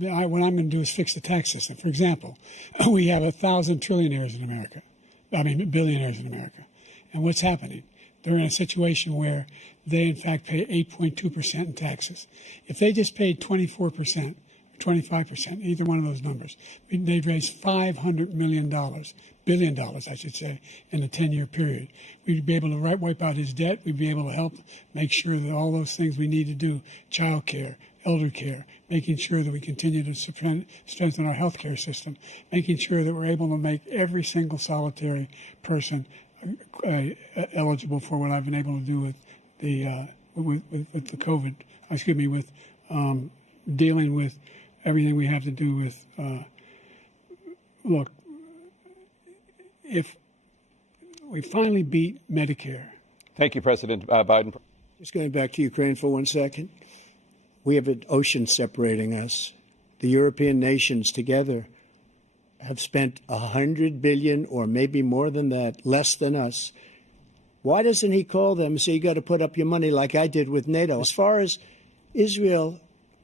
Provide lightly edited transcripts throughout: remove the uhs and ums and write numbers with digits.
what I'm going to do is fix the tax system. For example, we have 1,000 trillionaires in America. Billionaires in America. And what's happening? They're in a situation where they, in fact, pay 8.2% in taxes. If they just paid 24%, 25%, either one of those numbers, they'd raise $500 billion, I should say, in a 10-year period. We'd be able to wipe out his debt. We'd be able to help make sure that all those things we need to do, child care, elder care, making sure that we continue to strengthen our health care system, making sure that we're able to make every single solitary person eligible for what I've been able to do with the with the COVID, with dealing with everything we have to do with, look, if we finally beat Medicare. Thank you, President Biden. Just going back to Ukraine for 1 second. We have an ocean separating us. The European nations together have spent $100 billion or maybe more than that, less than us. Why doesn't he call them and say, you got to put up your money like I did with NATO? As far as Israel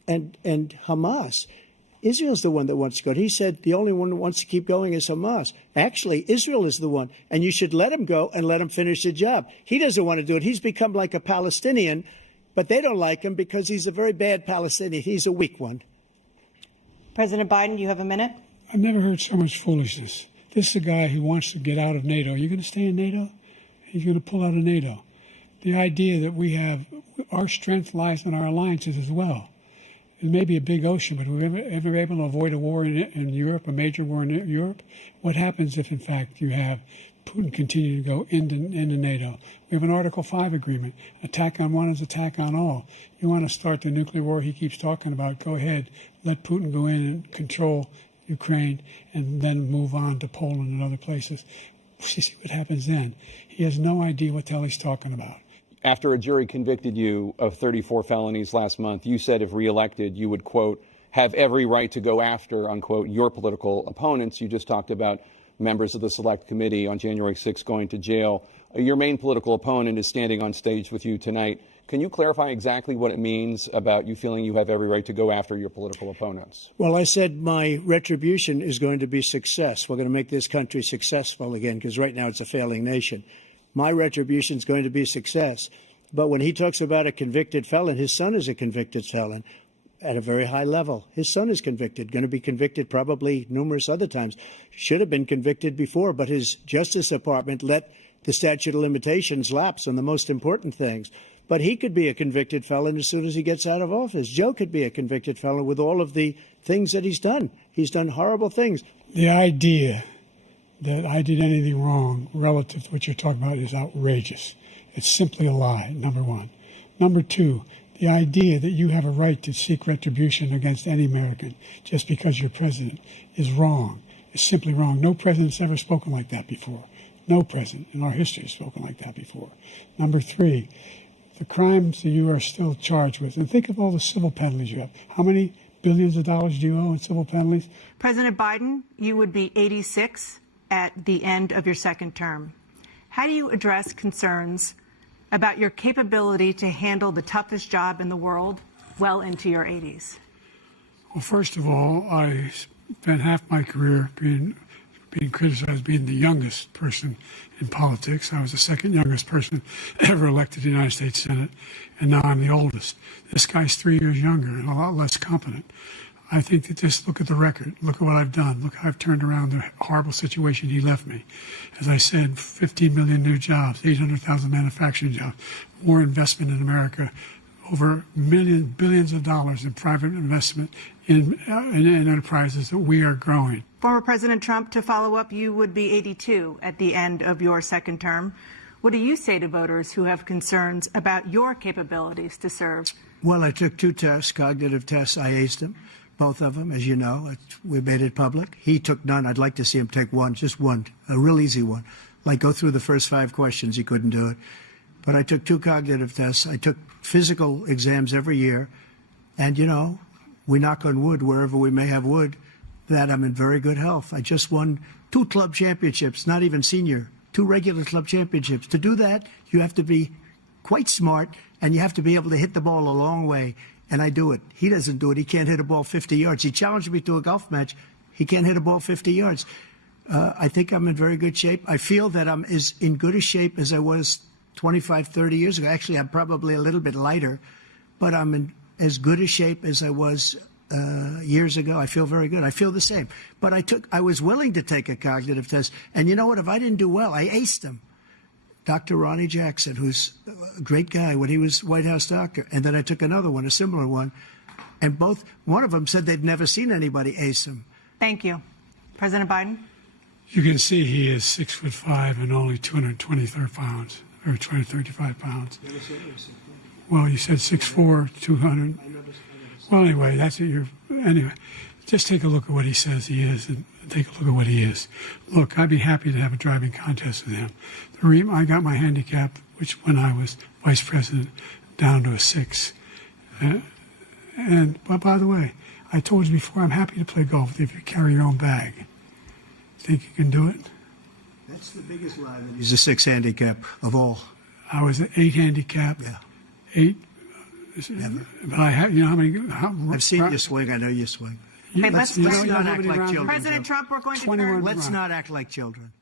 and Hamas, Israel's the one that wants to go. He said the only one that wants to keep going is Hamas. Actually, Israel is the one, and you should let him go and let him finish the job. He doesn't want to do it. He's become like a Palestinian, but they don't like him because he's a very bad Palestinian. He's a weak one. President Biden, you have a minute. I've never heard so much foolishness. This is a guy who wants to get out of NATO. Are you going to stay in NATO? He's going to pull out of NATO. The idea that we have, our strength lies in our alliances as well. It may be a big ocean, but we're ever able to avoid a war in Europe, a major war in Europe? What happens if, in fact, you have Putin continue to go into NATO? We have an Article 5 agreement. Attack on one is attack on all. You want to start the nuclear war he keeps talking about, go ahead. Let Putin go in and control Ukraine and then move on to Poland and other places. See what happens then. He has no idea what the hell he's talking about. After a jury convicted you of 34 felonies last month, you said if reelected, you would, quote, have every right to go after, unquote, your political opponents. You just talked about members of the Select Committee on January 6th going to jail. Your main political opponent is standing on stage with you tonight. Can you clarify exactly what it means about you feeling you have every right to go after your political opponents? Well, I said my retribution is going to be success. We're going to make this country successful again, because right now it's a failing nation. My retribution is going to be success. But when he talks about a convicted felon, his son is a convicted felon at a very high level. His son is convicted, going to be convicted probably numerous other times. Should have been convicted before, but his Justice Department let the statute of limitations lapse on the most important things. But he could be a convicted felon as soon as he gets out of office. Joe could be a convicted felon with all of the things that he's done. He's done horrible things. The idea that I did anything wrong relative to what you're talking about is outrageous. It's simply a lie, number one. Number two, the idea that you have a right to seek retribution against any American just because you're president is wrong. It's simply wrong. No president's ever spoken like that before. No president in our history has spoken like that before. Number three, the crimes that you are still charged with, and think of all the civil penalties you have. How many billions of dollars do you owe in civil penalties? President Biden, you would be 86 at the end of your second term. How do you address concerns about your capability to handle the toughest job in the world well into your 80s? Well, first of all, I spent half my career being criticized as being the youngest person in politics. I was the second youngest person ever elected to the United States Senate, and now I'm the oldest. This guy's 3 years younger and a lot less competent. I think that just look at the record. Look at what I've done. Look how I've turned around the horrible situation he left me. As I said, 15 million new jobs, 800,000 manufacturing jobs, more investment in America, over billions of dollars in private investment in enterprises that we are growing. Former President Trump, to follow up, you would be 82 at the end of your second term. What do you say to voters who have concerns about your capabilities to serve? Well, I took 2 tests, cognitive tests. I aced them, both of them, as you know. We made it public. He took none. I'd like to see him take one, just one, a real easy one. Like go through the first 5 questions. He couldn't do it. But I took 2 cognitive tests. I took physical exams every year. And, you know, we knock on wood wherever we may have wood, that I'm in very good health. I just won 2 club championships, not even senior, 2 regular club championships. To do that, you have to be quite smart, and you have to be able to hit the ball a long way. and I do it. He doesn't do it. He can't hit a ball 50 yards. He challenged me to a golf match. He can't hit a ball 50 yards. I think I'm in very good shape. I feel that I'm as in good a shape as I was 25, 30 years ago. Actually, I'm probably a little bit lighter, but I'm in as good a shape as I was years ago. I feel very good. I feel the same. But I was willing to take a cognitive test. And you know what? If I didn't do well, I aced them. Dr. Ronnie Jackson, who's a great guy when he was White House doctor. And then I took another one, a similar one. And one of them said they'd never seen anybody ace him. Thank you. President Biden? You can see he is 6'5" and only 223 pounds, or 235 pounds. Well, you said 6'4", 200. Well, anyway, that's what anyway, just take a look at what he says he is and take a look at what he is. Look, I'd be happy to have a driving contest with him. I got my handicap, which when I was vice president, down to a 6. But by the way, I told you before, I'm happy to play golf if you carry your own bag. Think you can do it? That's the biggest lie. He's a 6 handicap of all. I was an 8 handicap. Yeah. 8. Never. But I have, you know how many? I've seen you swing. I know you swing. Hey, let's not act like children. President Trump, we're going to 21 turn. Let's not act like children.